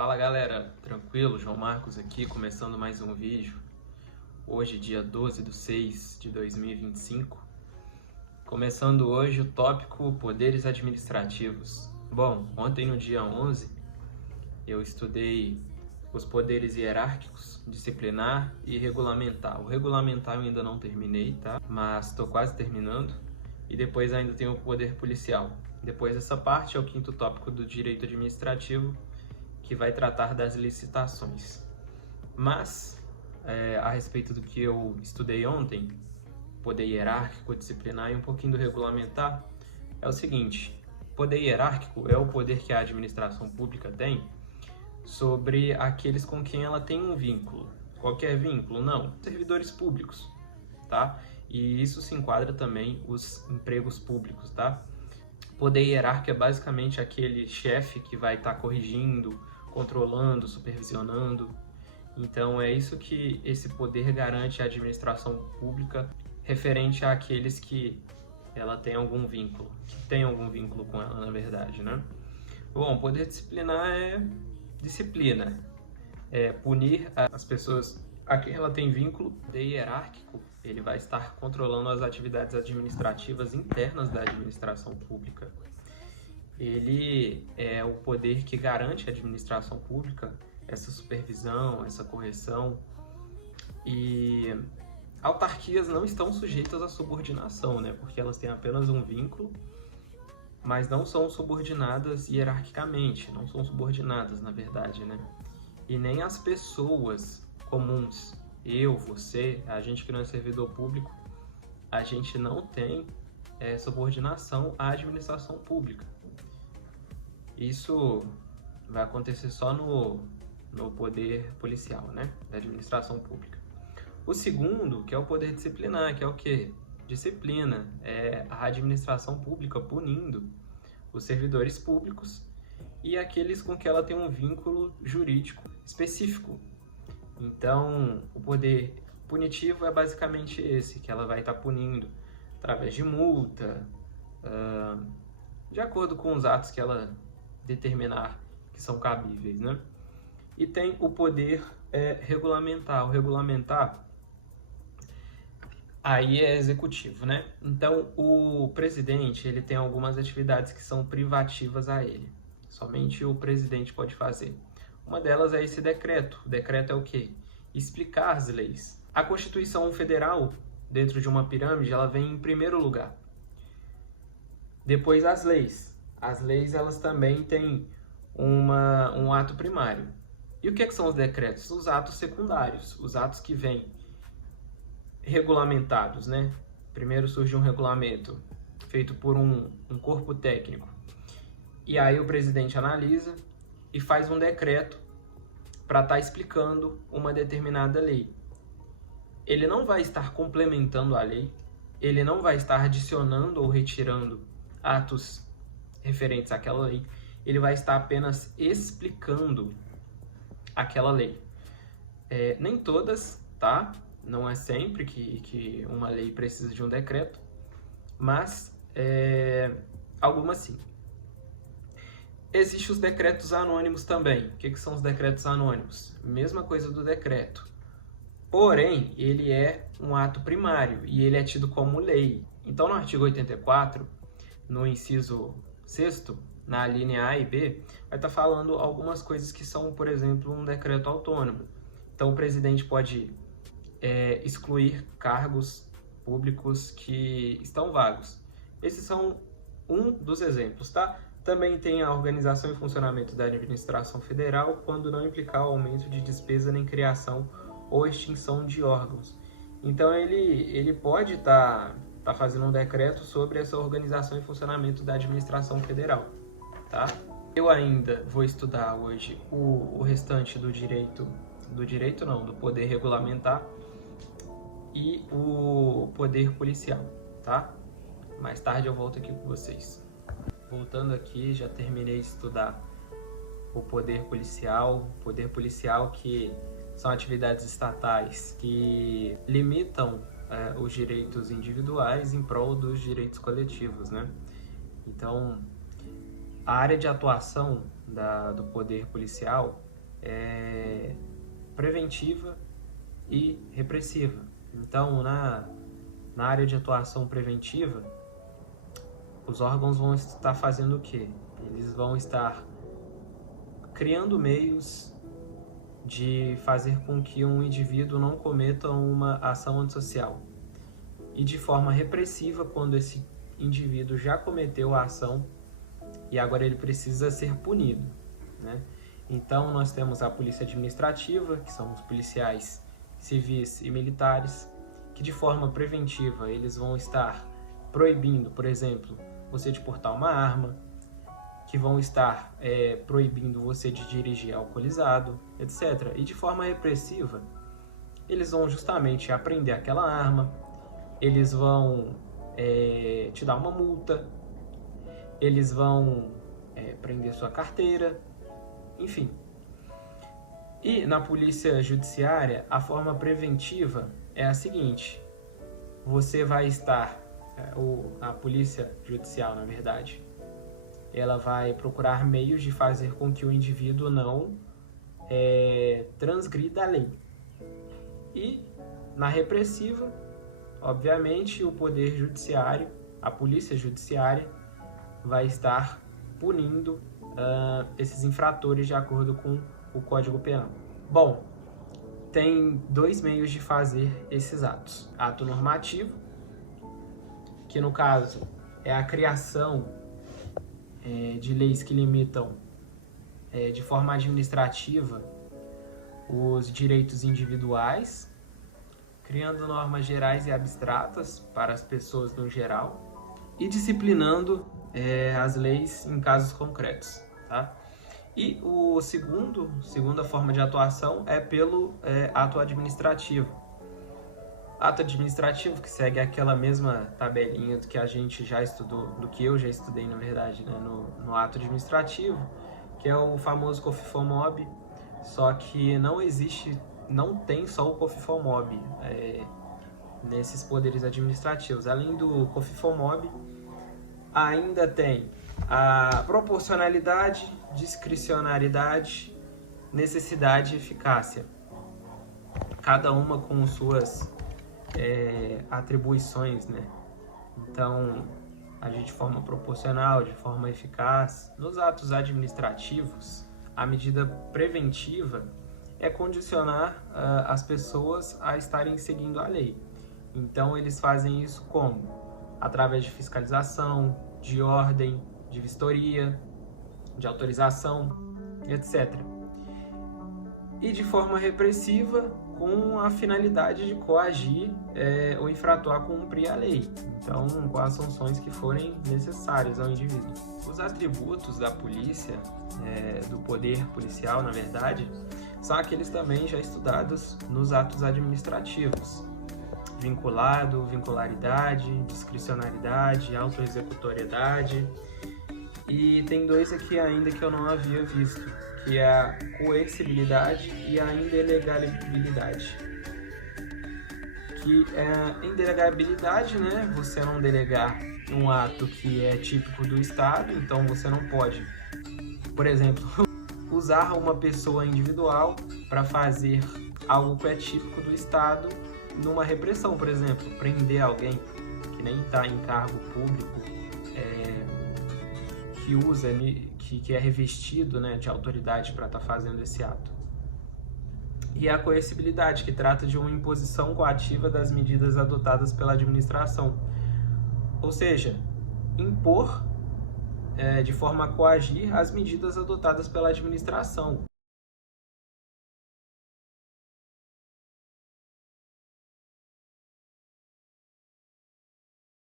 Fala galera, tranquilo? João Marcos aqui, começando mais um vídeo. Hoje, dia 12/6/2025. Começando hoje o tópico Poderes Administrativos. Bom, ontem no dia 11, eu estudei os poderes hierárquicos, disciplinar e regulamentar. O regulamentar eu ainda não terminei, tá? Mas estou quase terminando. E depois ainda tem o poder policial. Depois dessa parte é o quinto tópico do direito administrativo, que vai tratar das licitações. Mas, a respeito do que eu estudei ontem, poder hierárquico, disciplinar e um pouquinho do regulamentar, é o seguinte: poder hierárquico é o poder que a administração pública tem sobre aqueles com quem ela tem um vínculo. Qualquer vínculo? Não. Servidores públicos, tá? E isso se enquadra também os empregos públicos, tá? Poder hierárquico é basicamente aquele chefe que vai estar corrigindo, controlando, supervisionando. Então é isso que esse poder garante à administração pública referente àqueles que ela tem algum vínculo, que tem algum vínculo com ela, na verdade, né? Bom, poder disciplinar é disciplina, é punir as pessoas a quem ela tem vínculo. Poder hierárquico, ele vai estar controlando as atividades administrativas internas da administração pública. Ele é o poder que garante à administração pública essa supervisão, essa correção. E autarquias não estão sujeitas à subordinação, né? Porque elas têm apenas um vínculo, mas não são subordinadas hierarquicamente, não são subordinadas, na verdade, né? E nem as pessoas comuns, eu, você, a gente que não é servidor público, a gente não tem subordinação à administração pública. Isso vai acontecer só no poder policial, né, da administração pública. O segundo, que é o poder disciplinar, que é o quê? Disciplina, é a administração pública punindo os servidores públicos e aqueles com que ela tem um vínculo jurídico específico. Então, o poder punitivo é basicamente esse, que ela vai estar punindo através de multa, de acordo com os atos que ela determinar que são cabíveis, né? E tem o poder regulamentar. O regulamentar aí é executivo, né? Então, o presidente, ele tem algumas atividades que são privativas a ele. Somente o presidente pode fazer. Uma delas é esse decreto. O decreto é o quê? Explicar as leis. A Constituição Federal, dentro de uma pirâmide, ela vem em primeiro lugar. Depois as leis. As leis, elas também têm um ato primário. E o que são os decretos? Os atos secundários, os atos que vêm regulamentados, né? Primeiro surge um regulamento feito por um corpo técnico. E aí o presidente analisa e faz um decreto para estar explicando uma determinada lei. Ele não vai estar complementando a lei, ele não vai estar adicionando ou retirando atos referentes àquela lei, ele vai estar apenas explicando aquela lei. Nem todas, tá? Não é sempre que uma lei precisa de um decreto, mas algumas sim. Existem os decretos anônimos também. O que são os decretos anônimos? Mesma coisa do decreto. Porém, ele é um ato primário e ele é tido como lei. Então, no artigo 84, no inciso 6º, na linha A e B, vai estar falando algumas coisas que são, por exemplo, um decreto autônomo. Então, o presidente pode excluir cargos públicos que estão vagos. Esses são um dos exemplos, tá? Também tem a organização e funcionamento da administração federal, quando não implicar o aumento de despesa nem criação ou extinção de órgãos. Então, ele pode estar fazendo um decreto sobre essa organização e funcionamento da administração federal, tá? Eu ainda vou estudar hoje o restante do poder regulamentar e o poder policial, tá? Mais tarde eu volto aqui com vocês. Voltando aqui, já terminei de estudar o poder policial que são atividades estatais que limitam os direitos individuais em prol dos direitos coletivos, né? Então, a área de atuação do poder policial preventiva e repressiva. Então, na área de atuação preventiva, os órgãos vão estar fazendo o quê? Eles vão estar criando meios de fazer com que um indivíduo não cometa uma ação antissocial. E de forma repressiva, quando esse indivíduo já cometeu a ação e agora ele precisa ser punido, né? Então, nós temos a polícia administrativa, que são os policiais civis e militares, que de forma preventiva eles vão estar proibindo, por exemplo, você de portar uma arma, que vão estar proibindo você de dirigir alcoolizado, etc. E de forma repressiva, eles vão justamente apreender aquela arma, eles vão te dar uma multa, eles vão prender sua carteira, enfim. E na polícia judiciária, a forma preventiva é a seguinte: você vai estar, a polícia judicial, na verdade, ela vai procurar meios de fazer com que o indivíduo não transgrida a lei. E na repressiva, obviamente, o poder judiciário, a polícia judiciária, vai estar punindo esses infratores de acordo com o Código Penal. Bom, tem dois meios de fazer esses atos. Ato normativo, que no caso é a criação de leis que limitam de forma administrativa os direitos individuais, criando normas gerais e abstratas para as pessoas no geral e disciplinando as leis em casos concretos, tá? E segunda forma de atuação é pelo ato administrativo. Ato administrativo que segue aquela mesma tabelinha do que a gente já estudou, do que eu já estudei, na verdade, né, no ato administrativo, que é o famoso COFINFOMOB, só que não tem só o COFINFOMOB nesses poderes administrativos. Além do COFINFOMOB, ainda tem a proporcionalidade, discricionariedade, necessidade e eficácia, cada uma com suas atribuições, né? Então, agir de forma proporcional, de forma eficaz. Nos atos administrativos, a medida preventiva é condicionar as pessoas a estarem seguindo a lei. Então, eles fazem isso como? Através de fiscalização, de ordem, de vistoria, de autorização, etc. E de forma repressiva, com a finalidade de coagir o infrator a cumprir a lei. Então, com as sanções que forem necessárias ao indivíduo. Os atributos da polícia, do poder policial, na verdade, são aqueles também já estudados nos atos administrativos. Vinculado, vincularidade, discricionariedade, autoexecutoriedade. E tem dois aqui ainda que eu não havia visto, que é a coercibilidade e a indelegabilidade. Que é a indelegabilidade, né? Você não delegar um ato que é típico do Estado, então você não pode, por exemplo, usar uma pessoa individual para fazer algo que é típico do Estado numa repressão, por exemplo, prender alguém que nem está em cargo público, que é revestido, né, de autoridade para estar fazendo esse ato. E a coercibilidade, que trata de uma imposição coativa das medidas adotadas pela administração. Ou seja, impor de forma a coagir as medidas adotadas pela administração.